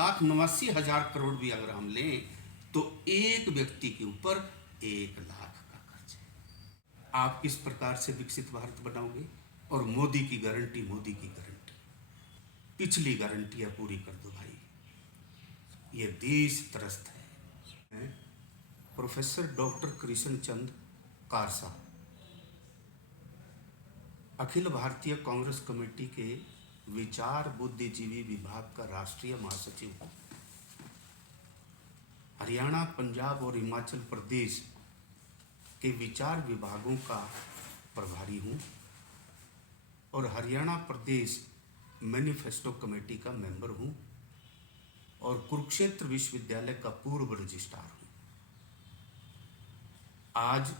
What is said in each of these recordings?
1,89,000 करोड़ भी अगर हम लें तो एक व्यक्ति के ऊपर 1 लाख का खर्च है। आप किस प्रकार से विकसित भारत बनाओगे? और मोदी की गारंटी, मोदी की गारंटी, पिछली गारंटियां पूरी कर दो भाई, ये देश त्रस्त है। प्रोफेसर डॉक्टर कृष्ण चंद कारसा, अखिल भारतीय कांग्रेस कमेटी के विचार बुद्धिजीवी विभाग का राष्ट्रीय महासचिव हूँ। हरियाणा, पंजाब और हिमाचल प्रदेश के विचार विभागों का प्रभारी हूँ और हरियाणा प्रदेश मैनिफेस्टो कमेटी का मेंबर हूँ और कुरुक्षेत्र विश्वविद्यालय का पूर्व रजिस्ट्रार हूँ। आज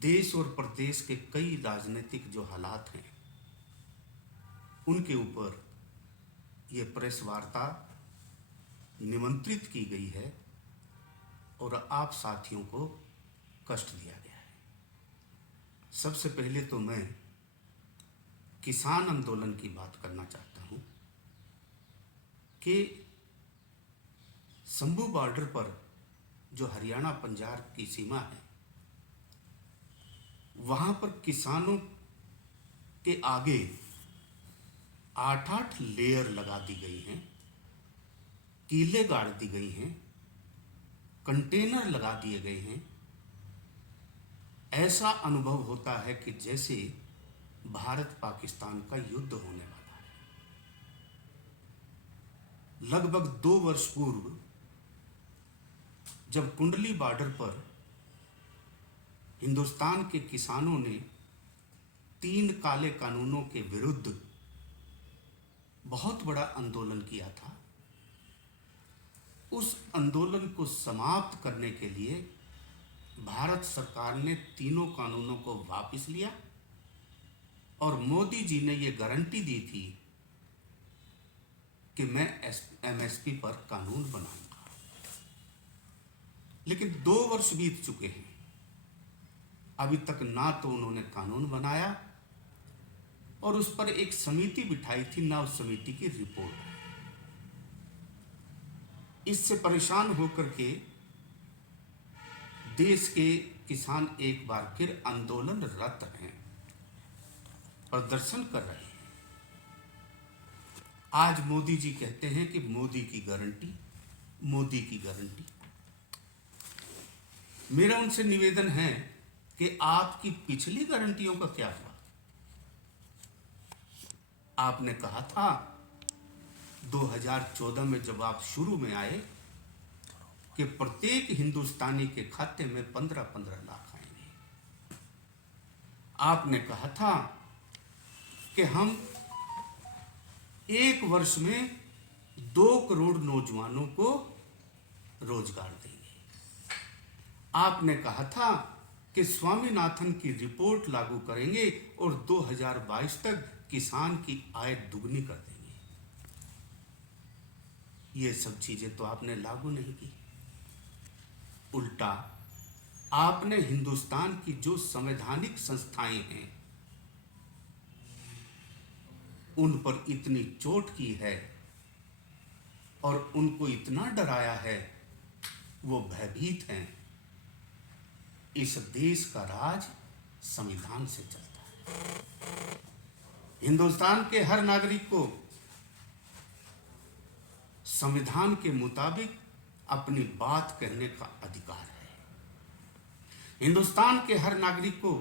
देश और प्रदेश के कई राजनीतिक जो हालात हैं उनके ऊपर ये प्रेस वार्ता निमंत्रित की गई है और आप साथियों को कष्ट दिया गया है। सबसे पहले तो मैं किसान आंदोलन की बात करना चाहता हूं कि शंभू बॉर्डर पर जो हरियाणा पंजाब की सीमा है वहां पर किसानों के आगे 8-8 लेयर लगा दी गई हैं, कीले गाड़ दी गई हैं, कंटेनर लगा दिए गए हैं। ऐसा अनुभव होता है कि जैसे भारत पाकिस्तान का युद्ध होने वाला है। लगभग 2 वर्ष पूर्व जब कुंडली बॉर्डर पर हिंदुस्तान के किसानों ने 3 काले कानूनों के विरुद्ध बहुत बड़ा आंदोलन किया था, उस आंदोलन को समाप्त करने के लिए भारत सरकार ने तीनों कानूनों को वापस लिया और मोदी जी ने ये गारंटी दी थी कि मैं एमएसपी पर कानून बनाऊंगा। लेकिन 2 वर्ष बीत चुके हैं, अभी तक ना तो उन्होंने कानून बनाया और उस पर एक समिति बिठाई थी, ना उस समिति की रिपोर्ट। इससे परेशान होकर के देश के किसान एक बार फिर आंदोलनरत हैं, प्रदर्शन कर रहे हैं। आज मोदी जी कहते हैं कि मोदी की गारंटी, मोदी की गारंटी। मेरा उनसे निवेदन है कि आपकी पिछली गारंटियों का क्या हुआ? आपने कहा था 2014 में जब आप शुरू में आए कि प्रत्येक हिंदुस्तानी के खाते में 15-15 लाख आएंगे। आपने कहा था कि हम 1 वर्ष में 2 करोड़ नौजवानों को रोजगार देंगे। आपने कहा था कि स्वामीनाथन की रिपोर्ट लागू करेंगे और 2022 तक किसान की आय दुगनी कर देंगे। ये सब चीजें तो आपने लागू नहीं की। उल्टा आपने हिंदुस्तान की जो संवैधानिक संस्थाएं हैं उन पर इतनी चोट की है और उनको इतना डराया है, वो भयभीत हैं। इस देश का राज संविधान से चलता है। हिंदुस्तान के हर नागरिक को संविधान के मुताबिक अपनी बात कहने का अधिकार है। हिंदुस्तान के हर नागरिक को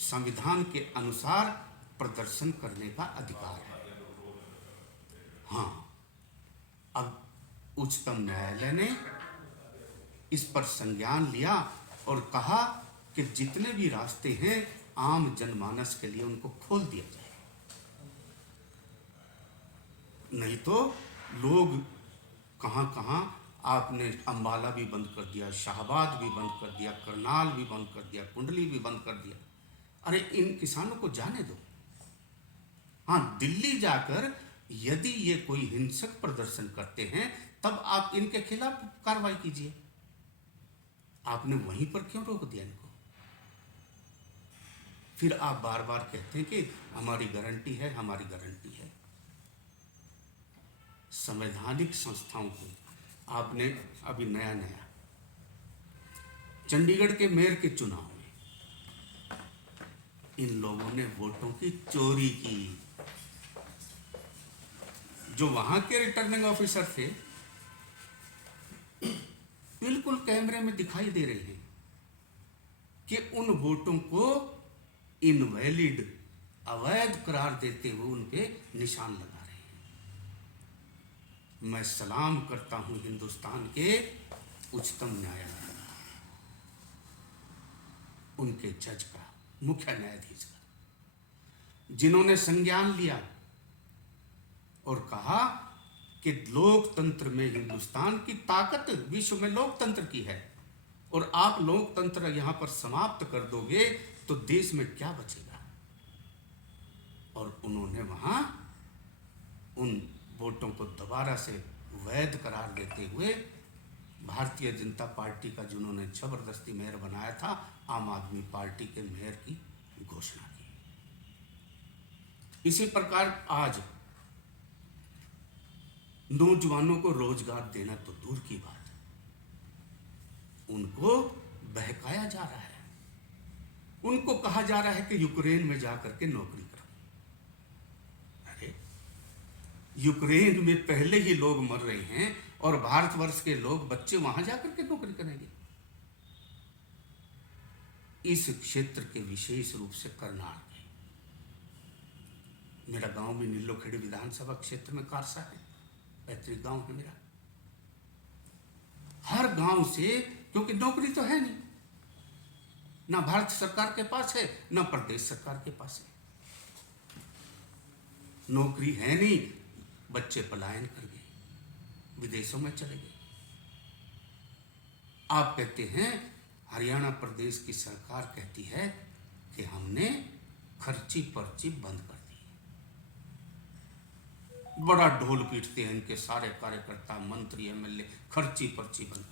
संविधान के अनुसार प्रदर्शन करने का अधिकार है। हाँ, अब उच्चतम न्यायालय ने इस पर संज्ञान लिया और कहा कि जितने भी रास्ते हैं आम जनमानस के लिए उनको खोल दिया जाए, नहीं तो लोग कहां आपने अंबाला भी बंद कर दिया, शाहबाद भी बंद कर दिया, करनाल भी बंद कर दिया, कुंडली भी बंद कर दिया। अरे इन किसानों को जाने दो। हाँ, दिल्ली जाकर यदि ये कोई हिंसक प्रदर्शन करते हैं तब आप इनके खिलाफ कार्रवाई कीजिए। आपने वहीं पर क्यों रोक दिया इनको? फिर आप बार बार कहते हैं कि हमारी गारंटी है, हमारी गारंटी है। संवैधानिक संस्थाओं को आपने अभी नया नया चंडीगढ़ के मेयर के चुनाव में इन लोगों ने वोटों की चोरी की। जो वहां के रिटर्निंग ऑफिसर थे बिल्कुल कैमरे में दिखाई दे रहे हैं कि उन वोटों को इनवैलिड, अवैध करार देते हुए उन पे निशान लगा रहे हैं। मैं सलाम करता हूं हिंदुस्तान के उच्चतम न्यायालय, उनके जज का, मुख्य न्यायाधीश का, जिन्होंने संज्ञान लिया और कहा कि लोकतंत्र में हिंदुस्तान की ताकत विश्व में लोकतंत्र की है, और आप लोकतंत्र यहां पर समाप्त कर दोगे तो देश में क्या बचेगा। और उन्होंने वहां उन वोटों को दोबारा से वैध करार देते हुए भारतीय जनता पार्टी का, जिन्होंने जबरदस्ती मेयर बनाया था, आम आदमी पार्टी के मेयर की घोषणा की। इसी प्रकार आज नौजवानों को रोजगार देना तो दूर की बात, उनको बहकाया जा रहा है। उनको कहा जा रहा है कि यूक्रेन में जाकर के नौकरी करो। अरे यूक्रेन में पहले ही लोग मर रहे हैं और भारतवर्ष के लोग, बच्चे वहां जाकर के नौकरी करेंगे। इस क्षेत्र के विशेष रूप से करनाल में, मेरा गांव भी नीलोखेड़ी विधानसभा क्षेत्र में कारसा है, पैतृक गांव है मेरा। हर गांव से, क्योंकि नौकरी तो है नहीं, ना भारत सरकार के पास है ना प्रदेश सरकार के पास है, नौकरी है नहीं, बच्चे पलायन कर गए, विदेशों में चले गए। आप कहते हैं, हरियाणा प्रदेश की सरकार कहती है कि हमने खर्ची पर्ची बंद कर दी। बड़ा ढोल पीटते हैं इनके सारे कार्यकर्ता, मंत्री, एमएलए, खर्ची पर्ची बंद।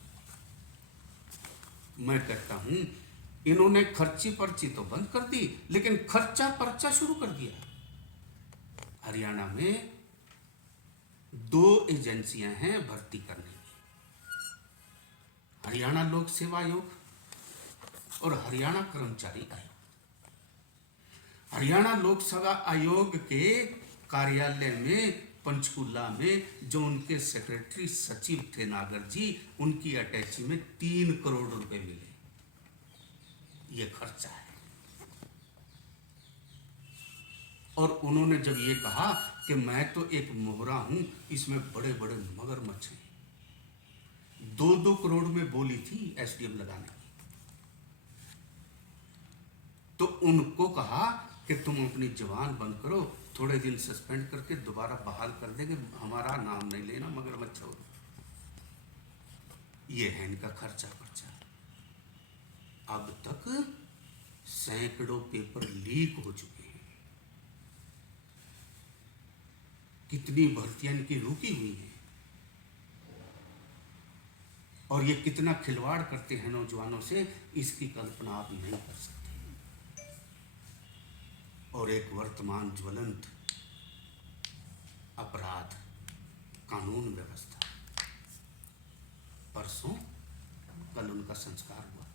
मैं कहता हूं, इन्होंने खर्ची पर्ची तो बंद कर दी, लेकिन खर्चा पर्चा शुरू कर दिया। हरियाणा में 2 एजेंसियां हैं भर्ती करने की, हरियाणा लोक सेवा आयोग और हरियाणा कर्मचारी आयोग। हरियाणा लोक सेवा आयोग के कार्यालय में पंचकुला में जो उनके सेक्रेटरी सचिव थे नागर जी, उनकी अटैची में 3 करोड़ रुपए मिले। ये खर्चा है। और उन्होंने जब ये कहा कि मैं तो एक मोहरा हूं, इसमें बड़े बड़े मगरमच्छ हैं, 2-2 करोड़ में बोली थी एसडीएम लगाने की, तो उनको कहा कि तुम अपनी जबान बंद करो, थोड़े दिन सस्पेंड करके दोबारा बहाल कर देंगे, हमारा नाम नहीं लेना मगरमच्छ हो। ये है इनका खर्चा पर्चा। अब तक सैकड़ों पेपर लीक हो चुके हैं, कितनी भर्तियां इनकी रुकी हुई हैं, और ये कितना खिलवाड़ करते हैं नौजवानों से, इसकी कल्पना आप नहीं कर सकते। और एक वर्तमान ज्वलंत अपराध, कानून व्यवस्था। परसों कल उनका संस्कार हुआ।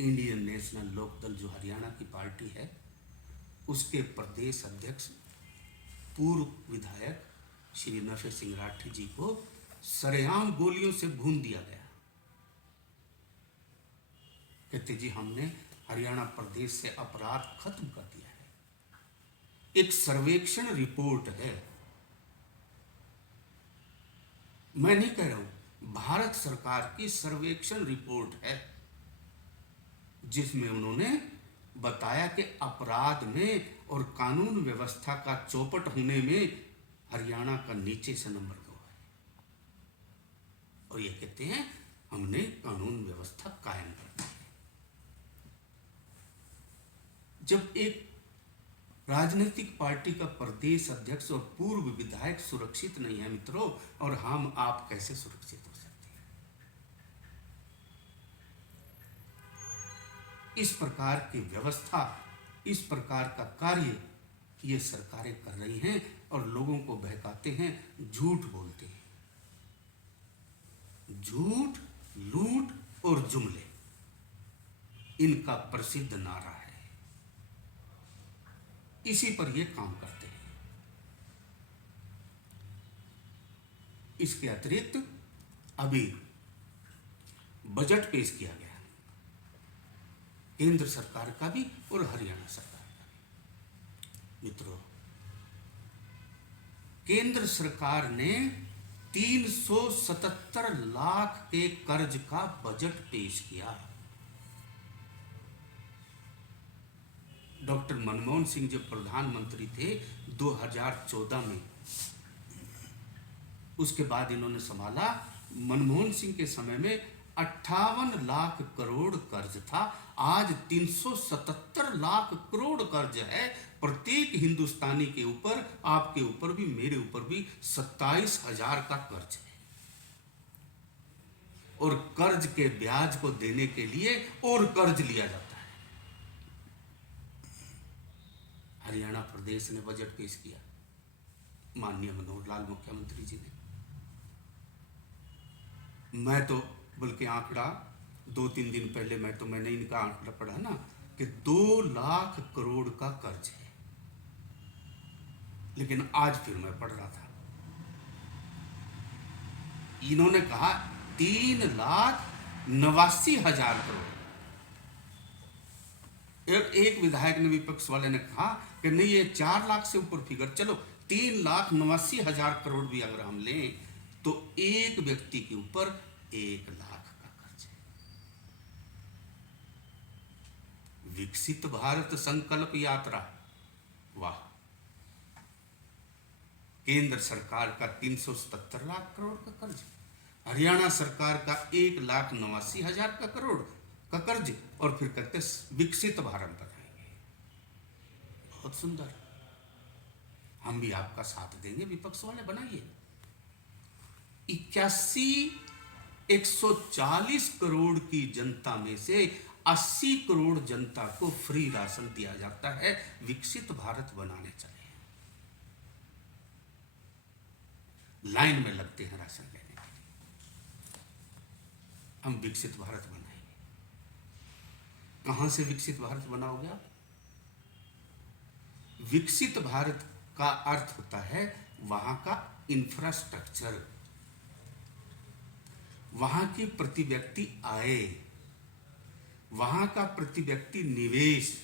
इंडियन नेशनल लोकदल जो हरियाणा की पार्टी है, उसके प्रदेश अध्यक्ष पूर्व विधायक श्री नफे सिंह राठी जी को सरेआम गोलियों से भून दिया गया। कहते जी हमने हरियाणा प्रदेश से अपराध खत्म कर दिया है। एक सर्वेक्षण रिपोर्ट है, मैं नहीं कह रहा हूं, भारत सरकार की सर्वेक्षण रिपोर्ट है, जिसमें उन्होंने बताया कि अपराध में और कानून व्यवस्था का चौपट होने में हरियाणा का नीचे से नंबर 2 है। और ये कहते हैं हमने कानून व्यवस्था कायम कर दी है। जब एक राजनीतिक पार्टी का प्रदेश अध्यक्ष और पूर्व विधायक सुरक्षित नहीं है मित्रों, और हम आप कैसे सुरक्षित हो सकते हैं। इस प्रकार की व्यवस्था, इस प्रकार का कार्य ये सरकारें कर रही हैं, और लोगों को बहकाते हैं, झूठ बोलते हैं। झूठ, लूट और जुमले इनका प्रसिद्ध नारा है। इसी पर ये काम करते हैं। इसके अतिरिक्त अभी बजट पेश किया गया, केंद्र सरकार का भी और हरियाणा सरकार का भी। मित्रों, केंद्र सरकार ने 377 लाख के कर्ज का बजट पेश किया। डॉक्टर मनमोहन सिंह जब प्रधानमंत्री थे 2014 में, उसके बाद इन्होंने संभाला। मनमोहन सिंह के समय में 58 लाख करोड़ कर्ज था, आज 377 लाख करोड़ कर्ज है। प्रत्येक हिंदुस्तानी के ऊपर, आपके ऊपर भी, मेरे ऊपर भी 27,000 का कर्ज है। और कर्ज के ब्याज को देने के लिए और कर्ज लिया जाता है। हरियाणा प्रदेश ने बजट पेश किया, माननीय मनोहर लाल मुख्यमंत्री जी ने। मैं तो बल्कि आंकड़ा 2-3 दिन पहले मैंने इनका आंकड़ा पढ़ा ना कि 2 लाख करोड़ का कर्ज है। लेकिन आज फिर मैं पढ़ रहा था, इन्होंने कहा 3,89,000 करोड़। एक विधायक ने, विपक्ष वाले ने कहा कि नहीं, ये 4 लाख से ऊपर फिगर। चलो 3,89,000 करोड़ भी अगर हम लें तो एक व्यक्ति के ऊपर 1 लाख का कर्ज है। विकसित भारत संकल्प यात्रा, वाह। केंद्र सरकार का 377 लाख करोड़ का कर्ज, हरियाणा सरकार का 1,89,000 का करोड़ का कर्ज, और फिर कहते विकसित भारत बनाएंगे। बहुत सुंदर। हम भी आपका साथ देंगे, विपक्ष वाले बनाइए। 140 करोड़ की जनता में से 80 करोड़ जनता को फ्री राशन दिया जाता है। विकसित भारत बनाने चले, लाइन में लगते हैं राशन लेने के लिए। हम विकसित भारत बनाएंगे। कहां से विकसित भारत बनाओगे आप? विकसित भारत का अर्थ होता है वहां का इंफ्रास्ट्रक्चर, वहां की प्रति व्यक्ति आय, वहां का प्रति व्यक्ति निवेश,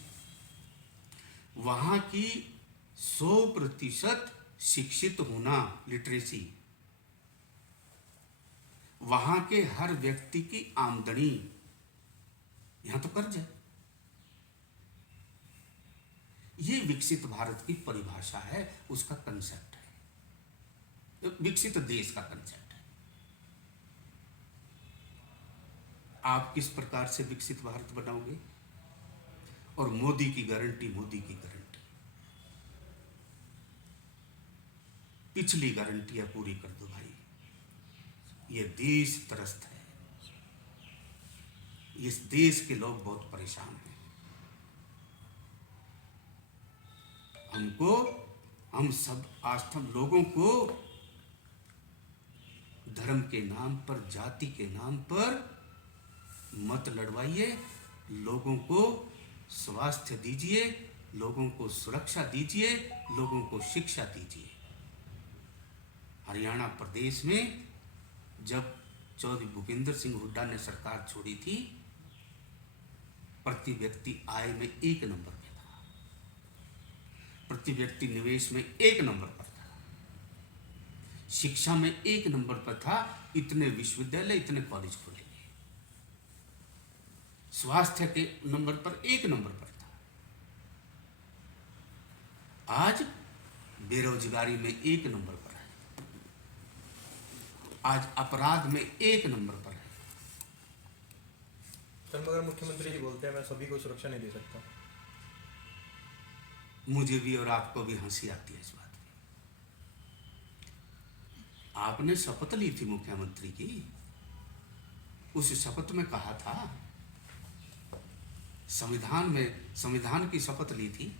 वहां की 100% शिक्षित होना, लिटरेसी, वहां के हर व्यक्ति की आमदनी। यहां तो कर्ज है। ये विकसित भारत की परिभाषा है, उसका कंसेप्ट है, विकसित देश का कंसेप्ट है। आप किस प्रकार से विकसित भारत बनाओगे? और मोदी की गारंटी, मोदी की गारंटी, पिछली गारंटियां पूरी कर दो भाई। ये देश त्रस्त है, इस देश के लोग बहुत परेशान हैं। हम सब आस्था लोगों को धर्म के नाम पर, जाति के नाम पर मत लड़वाइए। लोगों को स्वास्थ्य दीजिए, लोगों को सुरक्षा दीजिए, लोगों को शिक्षा दीजिए। हरियाणा प्रदेश में जब चौधरी भूपेंद्र सिंह हुड्डा ने सरकार छोड़ी थी, प्रति व्यक्ति आय में 1 नंबर पे था, प्रति व्यक्ति निवेश में 1 नंबर पर था, शिक्षा में 1 नंबर पर था। इतने विश्वविद्यालय, इतने कॉलेज खुले, स्वास्थ्य के नंबर पर 1 नंबर पर था। आज बेरोजगारी में 1 नंबर पर है, आज अपराध में 1 नंबर पर है। सर, मगर मुख्यमंत्री जी बोलते हैं मैं सभी को सुरक्षा नहीं दे सकता। मुझे भी और आपको भी हंसी आती है इस बात पे। आपने शपथ ली थी मुख्यमंत्री की, उस शपथ में कहा था, संविधान की शपथ ली थी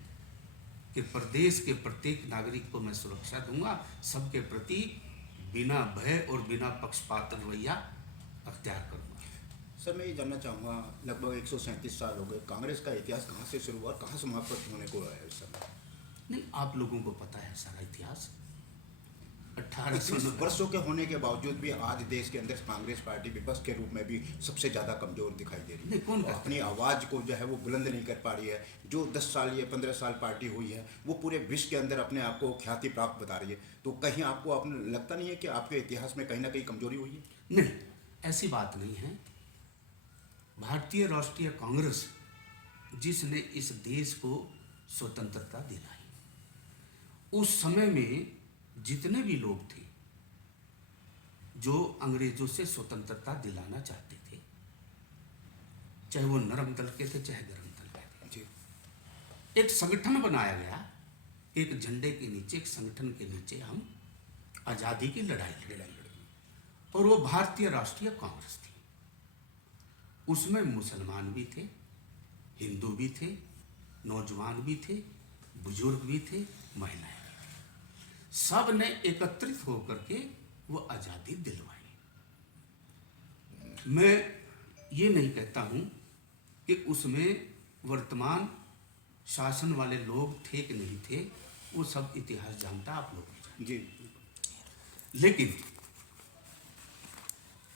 कि प्रदेश के प्रत्येक नागरिक को मैं सुरक्षा दूंगा, सबके प्रति बिना भय और बिना पक्षपात रवैया अख्तियार करूंगा। सर मैं ये जानना चाहूँगा, लगभग 137 साल हो गए, कांग्रेस का इतिहास कहाँ से शुरू हुआ और कहाँ समाप्त होने को है इस समय? नहीं, आप लोगों को पता है सारा इतिहास। 18 वर्षों के होने के बावजूद भी आज देश के अंदर कांग्रेस पार्टी विपक्ष के रूप में भी सबसे ज़्यादा कमजोर दिखाई दे रही नहीं, कौन है। कहता है? अपनी आवाज़ को जो है वो बुलंद नहीं कर पा रही है। जो 10 साल या 15 साल पार्टी हुई है वो पूरे विश्व के अंदर अपने आप को ख्याति प्राप्त बता रही है। तो कहीं आपको अपने लगता नहीं है कि आपके इतिहास में कहीं ना कहीं कमजोरी हुई है? नहीं, ऐसी बात नहीं है। भारतीय राष्ट्रीय कांग्रेस जिसने इस देश को स्वतंत्रता दिलाई, उस समय में जितने भी लोग थे जो अंग्रेजों से स्वतंत्रता दिलाना चाहते थे, चाहे वो नरम दल के थे चाहे गरम दल के थे, जी। एक संगठन बनाया गया। एक झंडे के नीचे, एक संगठन के नीचे हम आज़ादी की लड़ाई लड़ी और वो भारतीय राष्ट्रीय कांग्रेस थी। उसमें मुसलमान भी थे, हिंदू भी थे, नौजवान भी थे, बुजुर्ग भी थे, महिलाएं भी थी। सब ने एकत्रित होकर के वो आज़ादी दिलवाई। मैं ये नहीं कहता हूँ कि उसमें वर्तमान शासन वाले लोग थे कि नहीं थे, वो सब इतिहास जानता, आप लोग भी जानते। जी। लेकिन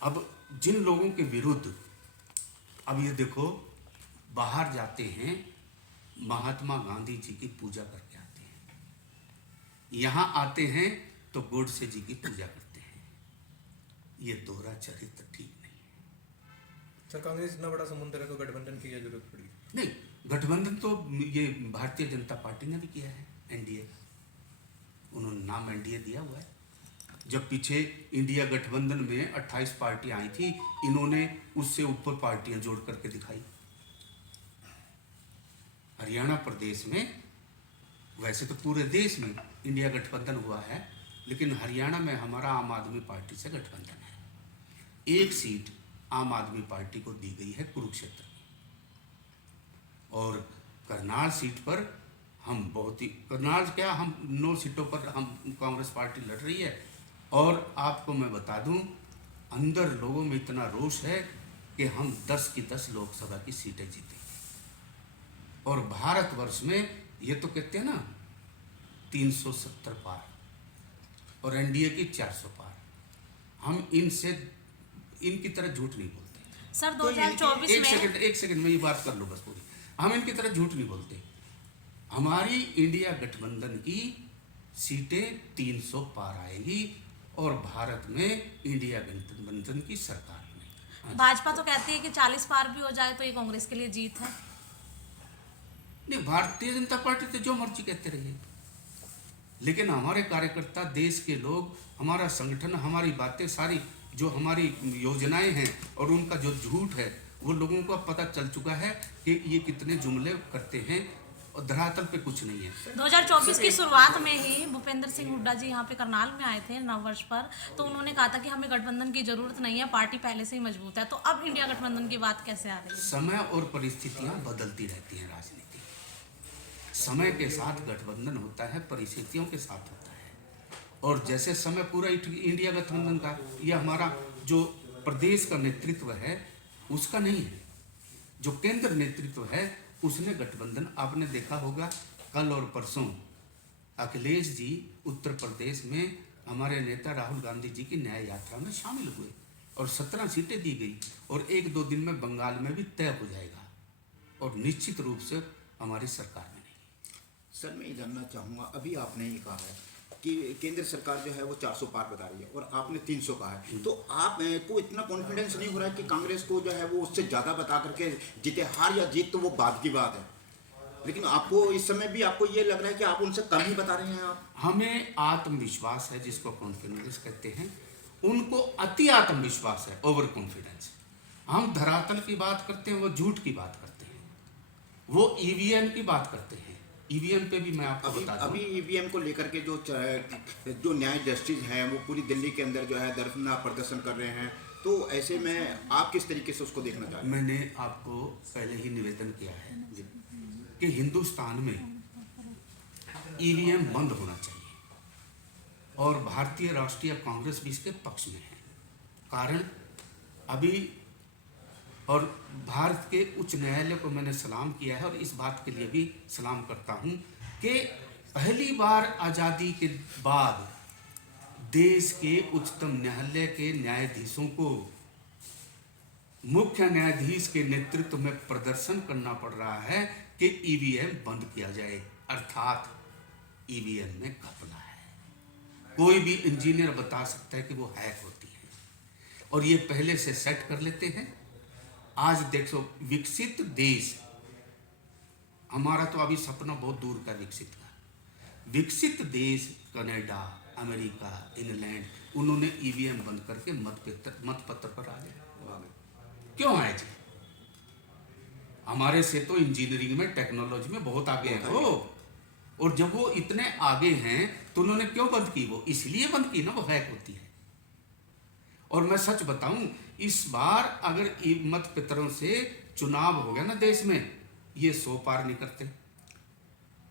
अब जिन लोगों के विरुद्ध, अब ये देखो, बाहर जाते हैं महात्मा गांधी जी की पूजा करके आते हैं, यहाँ आते हैं तो गोडसे जी की पूजा करते हैं। ये दोहरा चरित्र ठीक नहीं है। सर कांग्रेस इतना बड़ा समुद्र है तो गठबंधन की क्या जरूरत पड़ी? नहीं, गठबंधन तो ये भारतीय जनता पार्टी ने भी किया है, एनडीए, उन्होंने नाम एनडीए दिया हुआ है। जब पीछे इंडिया गठबंधन में 28 पार्टियां आई थी, इन्होंने उससे ऊपर पार्टियां जोड़ करके दिखाई। हरियाणा प्रदेश में, वैसे तो पूरे देश में इंडिया गठबंधन हुआ है, लेकिन हरियाणा में हमारा आम आदमी पार्टी से गठबंधन है। एक सीट आम आदमी पार्टी को दी गई है कुरुक्षेत्र में, और करनाल सीट पर हम बहुत ही, करनाल क्या, हम 9 सीटों पर हम कांग्रेस पार्टी लड़ रही है। और आपको मैं बता दूं, अंदर लोगों में इतना रोष है कि हम 10 की 10 लोकसभा की सीटें जीतेंगे। और भारतवर्ष में ये तो कहते हैं ना 370 पार और एनडीए की 400 पार। हम इनकी तरह झूठ नहीं बोलते। सर 2024 में एक सेकंड में ये बात कर लो बस पूरी। हम इनकी तरह झूठ नहीं बोलते। हमारी इंडिया गठबंधन की सीटें 300 पार आएगी और भारत में इंडिया गठबंधन की सरकार नहीं। भाजपा तो कहती है कि 40 पार भी हो जाए तो ये कांग्रेस के लिए जीत है। नहीं, भारतीय जनता पार्टी तो जो मर्जी कहते रहिए, लेकिन हमारे कार्यकर्ता, देश के लोग, हमारा संगठन, हमारी बातें सारी, जो हमारी योजनाएं हैं और उनका जो झूठ है, वो लोगों को अब पता चल चुका है कि ये कितने जुमले करते हैं और धरातल पे कुछ नहीं है। 2024 की शुरुआत में ही भूपेंद्र सिंह हुड्डा जी यहाँ पे करनाल में आए थे नववर्ष पर, तो उन्होंने कहा था कि हमें गठबंधन की जरूरत नहीं है, पार्टी पहले से ही मजबूत है। तो अब इंडिया गठबंधन की बात कैसे आ रही है? समय और परिस्थितियां बदलती रहती हैं। राजनीति समय के साथ गठबंधन होता है, परिस्थितियों के साथ होता है। और जैसे समय पूरा इंडिया गठबंधन का, यह हमारा जो प्रदेश का नेतृत्व है उसका नहीं है, जो केंद्र नेतृत्व है उसने गठबंधन, आपने देखा होगा कल और परसों अखिलेश जी उत्तर प्रदेश में हमारे नेता राहुल गांधी जी की न्याय यात्रा में शामिल हुए और 17 सीटें दी गई, और 1-2 दिन में बंगाल में भी तय हो जाएगा और निश्चित रूप से हमारी सरकार में नहीं। सर मैं ये जानना चाहूँगा, अभी आपने ये कहा है कि केंद्र सरकार जो है वो 400 पार बता रही है और आपने 300 कहा है, तो आप को इतना कॉन्फिडेंस नहीं हो रहा है कि कांग्रेस को जो है वो उससे ज़्यादा बता करके जीते? हार या जीत तो वो बाद की बात है, लेकिन आपको इस समय भी आपको ये लग रहा है कि आप उनसे कम ही बता रहे हैं? आप, हमें आत्मविश्वास है, जिसको कॉन्फिडेंस कहते हैं, उनको अति आत्मविश्वास है, ओवर कॉन्फिडेंस। हम धरातल की बात करते हैं, वो झूठ की बात करते हैं, वो ईवीएम की बात करते हैं। ईवीएम पे भी मैं आपको बता दूं, अभी ईवीएम को लेकर के जो न्याय जस्टिस हैं वो पूरी दिल्ली के अंदर जो है धरना प्रदर्शन कर रहे हैं, तो ऐसे में आप किस तरीके से उसको देखना चाहते हैं? मैंने आपको पहले ही निवेदन किया है कि हिंदुस्तान में ईवीएम बंद होना चाहिए और भारतीय राष्ट्रीय कांग्रेस भी इसके पक्ष में है। कारण अभी और भारत के उच्च न्यायालय को मैंने सलाम किया है और इस बात के लिए भी सलाम करता हूं कि पहली बार आज़ादी के बाद देश के उच्चतम न्यायालय के न्यायाधीशों को मुख्य न्यायाधीश के नेतृत्व में प्रदर्शन करना पड़ रहा है कि ईवीएम बंद किया जाए, अर्थात ईवीएम में घपला है। कोई भी इंजीनियर बता सकता है कि वो हैक होती है और ये पहले से सेट कर लेते हैं। आज देखो विकसित देश, हमारा तो अभी सपना बहुत दूर का विकसित देश कनाडा, अमेरिका, इंग्लैंड, उन्होंने ईवीएम बंद करके मतपत्र पर आ गए। क्यों आए जी? हमारे से तो इंजीनियरिंग में, टेक्नोलॉजी में बहुत आगे हैं वो, और जब वो इतने आगे हैं तो उन्होंने क्यों बंद की? वो इसलिए बंद की ना, वो हैक होती है। और मैं सच बताऊं, इस बार अगर मतपत्रों से चुनाव हो गया ना देश में, ये 100 पार नहीं करते।